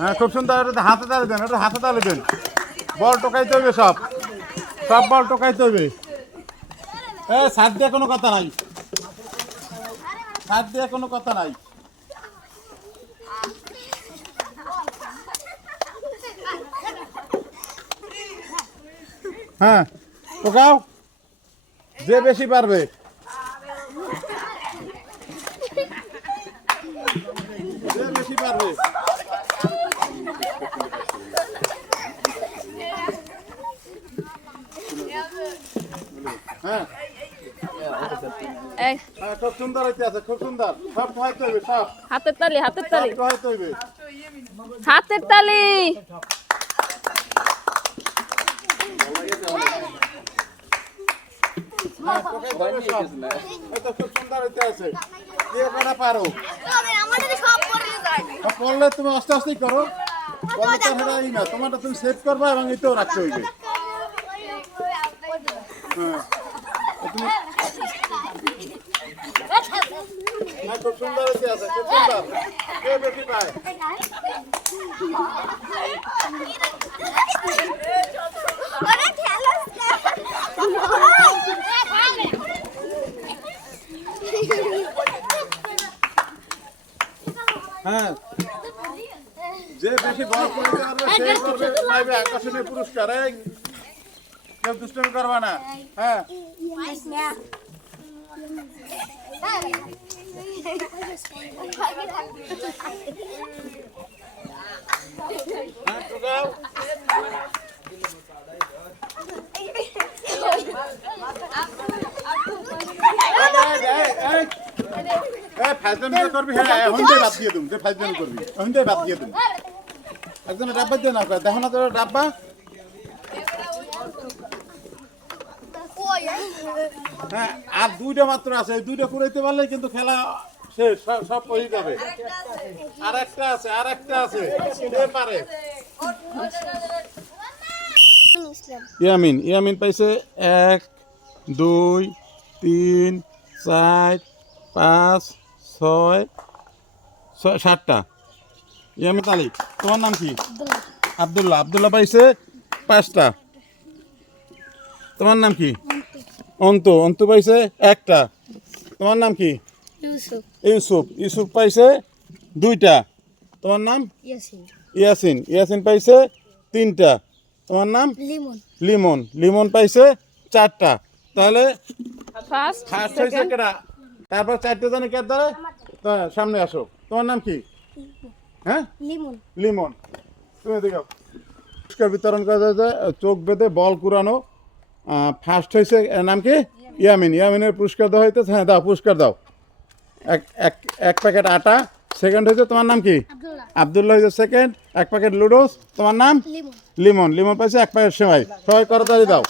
হ্যাঁ খুব সুন্দর, হাতে তালে দেন, এটা হাতে তালে দেন। বল টোকাইতে হইবে, সব বল টোকাইতে হইবে। ছাদ দিয়ে কোনো কথা নাই, ছাদ দিয়ে কোনো কথা নাই। হ্যাঁ টোকাও, যে বেশি পারবে। যে বেশি পারবে। হ্যাঁ খুব সুন্দর হইতে আছে, খুব সুন্দর। সব খাইতে হইবে, সব হাতের তালি, হাতের তালি, খাইতে হইবে, হাতের তালি। খুব সুন্দর হইতে আছে। যে কটা পারো পড়লে তুমি আস্তে আস্তেই করো, না তোমারটা তুমি সেভ করবা এবং এতেও রাখতে হইবে। খুব সুন্দর হইতে আছে, খুব সুন্দর। কে বেশি পায়? হ্যাঁ যে বেশি বল করতে পারবে সে করবে, পাইবে আকর্ষণীয় পুরস্কার। এই কেউ দুষ্টুমি করবা না। হ্যাঁ করবি। হ্যাঁ হইতে বাদ দিয়ে দিম, যে ফাইজলামি করবি হইতে বাদ দিয়ে দিম। একজন ডাব্বা দিয়ে না করে দেখো না, তোর ডাব্বা। হ্যাঁ আর দুইটা মাত্র আছে, এই দুইটা পুরাইতে পারলে কিন্তু খেলা শেষ, সব হয়ে যাবে। আর একটা আছে, আর একটা আছে, কে পারে? ইয়ামিন, ইয়ামিন পাইছে 1 2 3 4 5 6 7টা। ইয়ামিন তালি, তোমার নাম কি? আব্দুল্লাহ। আব্দুল্লাহ পাইছে 5টা। তোমার নাম কি? অন্তু। অন্তু পাইছে 1টা। তোমার নাম কি? ইউসুফ। ইউসুফ। ইউসুফ পাইছে 2টা। তোমার নাম? ইয়াসিন। ইয়াসিন। ইয়াসিন পাইছে 3টা। তোমার নাম? লিমন। লিমন। লিমন পাইছে 4টা। তাহলে ফার্স্ট হইছে কেডা? তারপর 4টে জানি কে ধরে? সামনে আসো। তোমার নাম কি? হ্যাঁ লিমন। লিমন। তুমি দেখো পুরস্কার বিতরণ করা যায়, চোখ বেঁধে বল কুড়ানো। ফার্স্ট হয়েছে নাম কি? ইয়ামিন। ইয়ামিনের পুরস্কার দেওয়া হইতেছে। হ্যাঁ দাও, পুরস্কার দাও। এক প্যাকেট আটা। সেকেন্ড হয়েছে তোমার নাম কি? আব্দুল্লাহ হয়েছে সেকেন্ড। 1 প্যাকেট লুডোস। তোমার নাম? লিমন। লিমন পাইছে 1 প্যাকেট সেমাই। সবাই করতালি দাও।